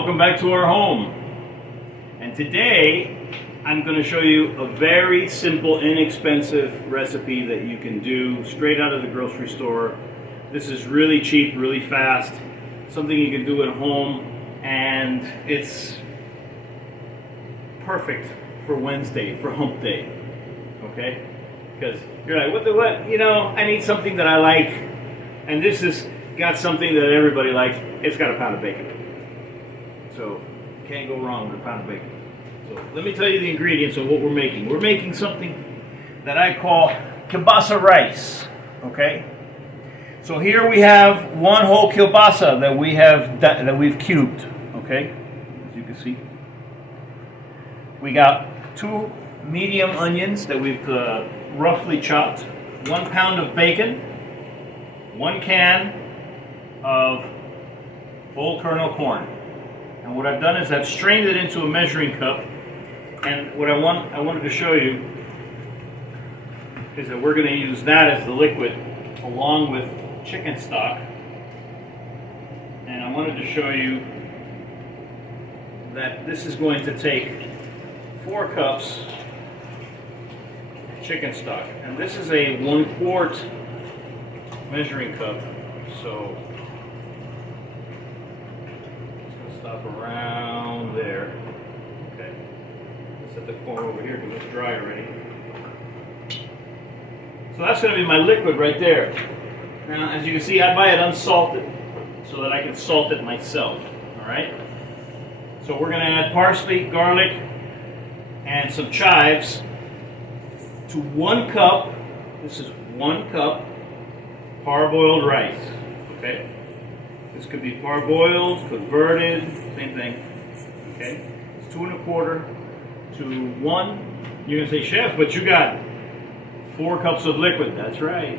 welcome back to our home. And today I'm going to show you a very simple, inexpensive recipe that you can do straight out of the grocery store. This is really cheap, really fast, something you can do at home, and it's perfect for Wednesday, for hump day. Okay? Because you're like, what, you know, I need something that I like, and this has got something that everybody likes. It's got a pound of bacon. So, you can't go wrong with a pound of bacon. So, let me tell you the ingredients of what we're making. We're making something that I call kielbasa rice. Okay? So here we have one whole kielbasa that we've cubed. Okay? As you can see. We got 2 medium onions that we've roughly chopped, 1 pound of bacon, 1 can of whole kernel corn. And what I've done is I've strained it into a measuring cup, and what I wanted to show you is that we're going to use that as the liquid along with chicken stock. And I wanted to show you that this is going to take 4 cups chicken stock, and this is a 1 quart measuring cup, so it's going to stop around there. Okay, let's set the corn over here because it's dry already. So that's going to be my liquid right there. Now, as you can see, I buy it unsalted so that I can salt it myself. All right. So we're going to add parsley, garlic, and some chives to 1 cup. This is 1 cup parboiled rice. Okay, this could be parboiled, converted, same thing. Okay, it's 2 1/4 to 1. You're gonna say, Chef, but you got 4 cups of liquid. That's right.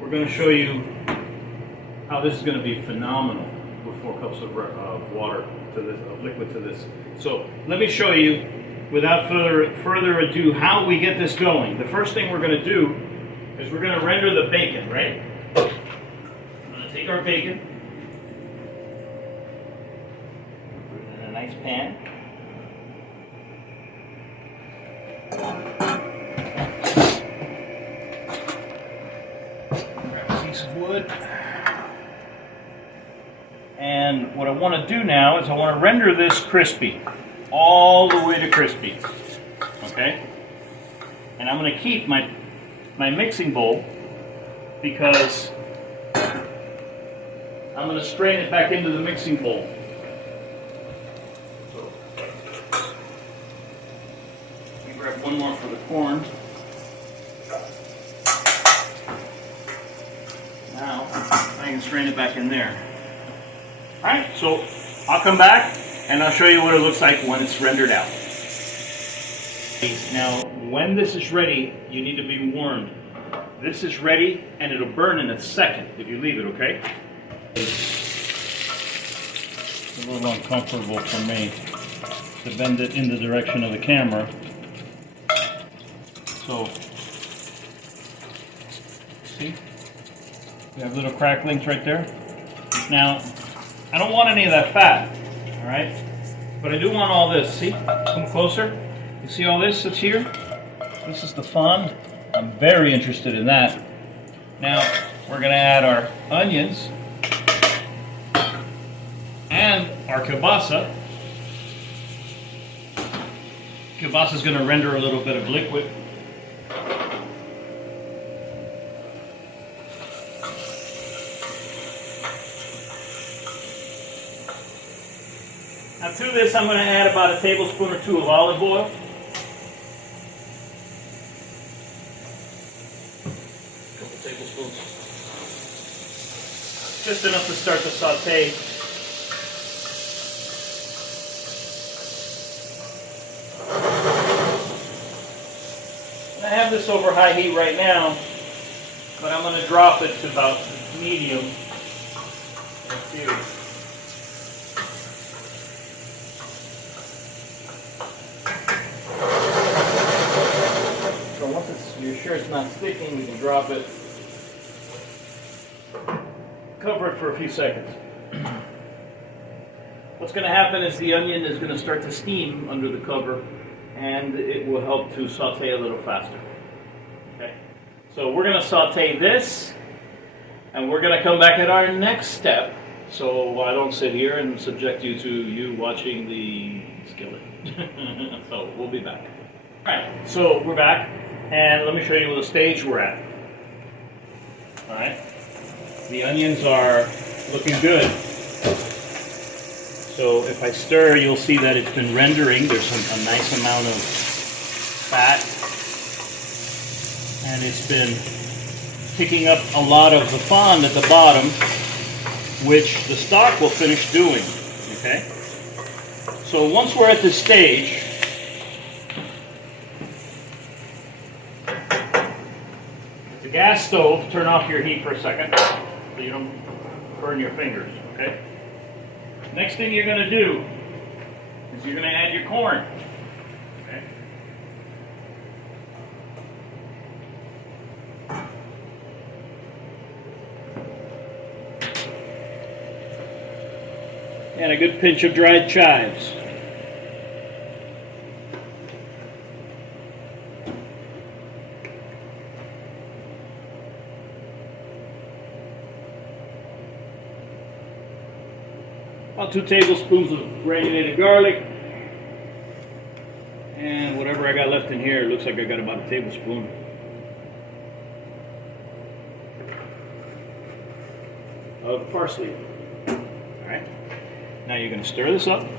We're gonna show you how this is gonna be phenomenal with 4 cups of water to this, of liquid to this. So let me show you, without further ado, how we get this going. The first thing we're going to do is we're going to render the bacon, right? I'm going to take our bacon, put it in a nice pan. Grab a piece of wood. And what I want to do now is I want to render this crispy, all the way to crispy. Okay? And I'm going to keep my mixing bowl because I'm going to strain it back into the mixing bowl. So, let me grab one more for the corn. Now, I can strain it back in there. Alright, so I'll come back and I'll show you what it looks like when it's rendered out. Now, when this is ready, you need to be warned. This is ready and it'll burn in a second if you leave it, okay? It's a little uncomfortable for me to bend it in the direction of the camera. So, see? We have little cracklings right there. Now, I don't want any of that fat, all right? But I do want all this. See? Come closer. You see all this that's here? This is the fond. I'm very interested in that. Now, we're going to add our onions and our kielbasa. Kielbasa is going to render a little bit of liquid. Now to this, I'm going to add about a tablespoon or 2 of olive oil. A couple tablespoons. Just enough to start the saute. And I have this over high heat right now, but I'm going to drop it to about medium. Right here. You're sure it's not sticking, you can drop it. Cover it for a few seconds. what's going to happen is the onion is going to start to steam under the cover, and it will help to saute a little faster. Okay, so we're going to saute this, and we're going to come back at our next step, so I don't sit here and subject you to you watching the skillet. So we'll be back. All right, so we're back, and let me show you the stage we're at. All right, the onions are looking good. So if I stir, you'll see that it's been rendering. There's a nice amount of fat, and it's been picking up a lot of the fond at the bottom, which the stock will finish doing. Okay. So once we're at this stage, the gas stove, turn off your heat for a second so you don't burn your fingers. Okay. Next thing you're going to do is you're going to add your corn. Okay. And a good pinch of dried chives. About 2 tablespoons of granulated garlic, and whatever I got left in here, it looks like I got about a tablespoon. Of parsley. Alright, now you're going to stir this up. Okay.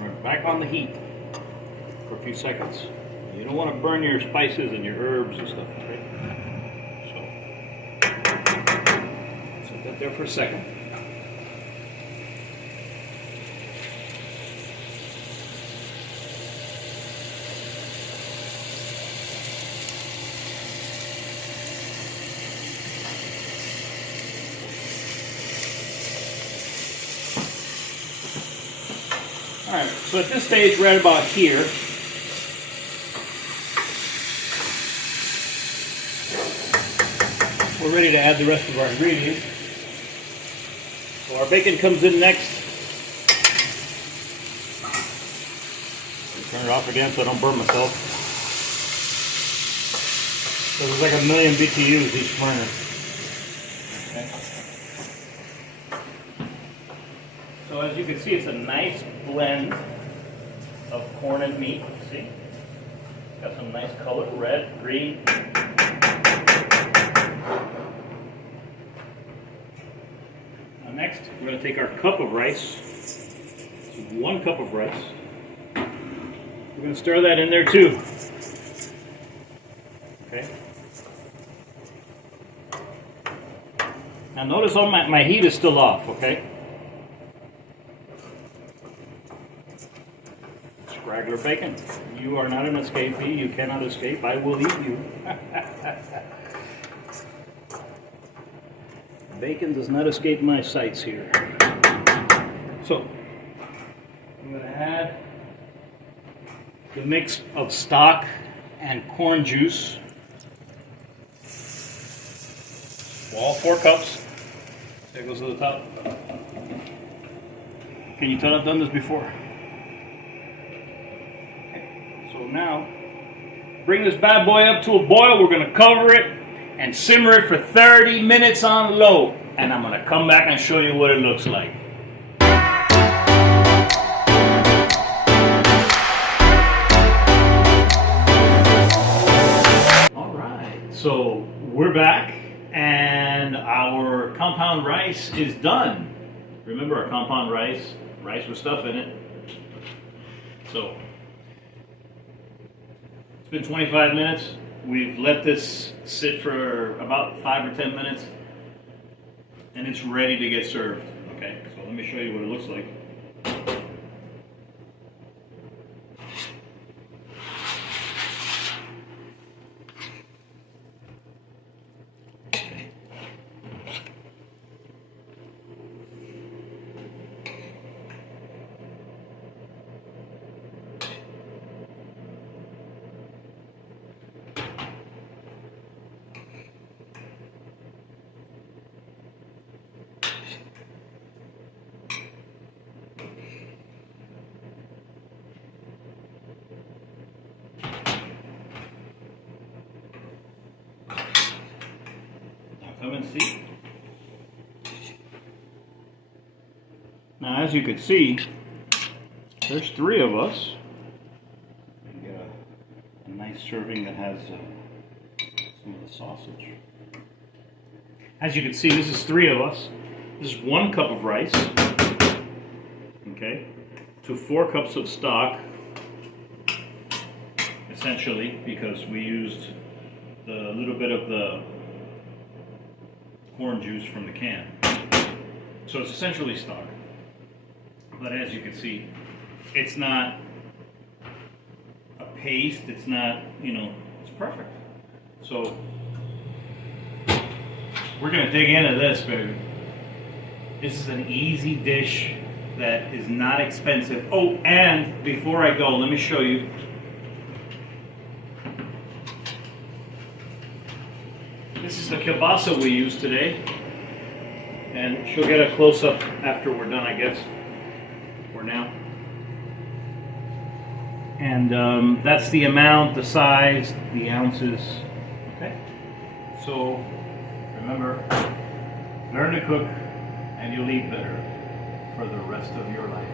We're back on the heat for a few seconds. You don't want to burn your spices and your herbs and stuff, right? So, set that there for a second. All right, so at this stage, right about here, we're ready to add the rest of our ingredients. So our bacon comes in next. Turn it off again so I don't burn myself. So there's like 1,000,000 BTUs each burner. Okay. So as you can see, it's a nice blend of corn and meat. See? Got some nice color, red, green. Next, we're going to take our cup of rice, so 1 cup of rice. We're going to stir that in there too. Okay. Now notice all my heat is still off, okay? Scraggler bacon. You are not an escapee. You cannot escape. I will eat you. Bacon does not escape my sights here. So, I'm going to add the mix of stock and corn juice. All 4 cups. There goes to the top. Can you tell I've done this before? Okay. So now, bring this bad boy up to a boil. We're going to cover it and simmer it for 30 minutes on low. And I'm going to come back and show you what it looks like. Alright, so we're back and our compound rice is done. Remember our compound rice with stuff in it. So, it's been 25 minutes. We've let this sit for about 5 or 10 minutes, and it's ready to get served. Okay, so let me show you what it looks like. Come and see. Now, as you can see, there's 3 of us. And get a nice serving that has some of the sausage. As you can see, this is 3 of us. This is 1 cup of rice, okay, to 4 cups of stock, essentially, because we used the little bit of the corn juice from the can. So it's essentially stock. But as you can see, it's not a paste, it's not, you know, it's perfect. So we're gonna dig into this, baby. This is an easy dish that is not expensive. Oh, and before I go, let me show you. This is the kielbasa we use today. And she'll get a close-up after we're done, I guess. For now. And that's the amount, the size, the ounces. Okay? So, remember, learn to cook and you'll eat better for the rest of your life.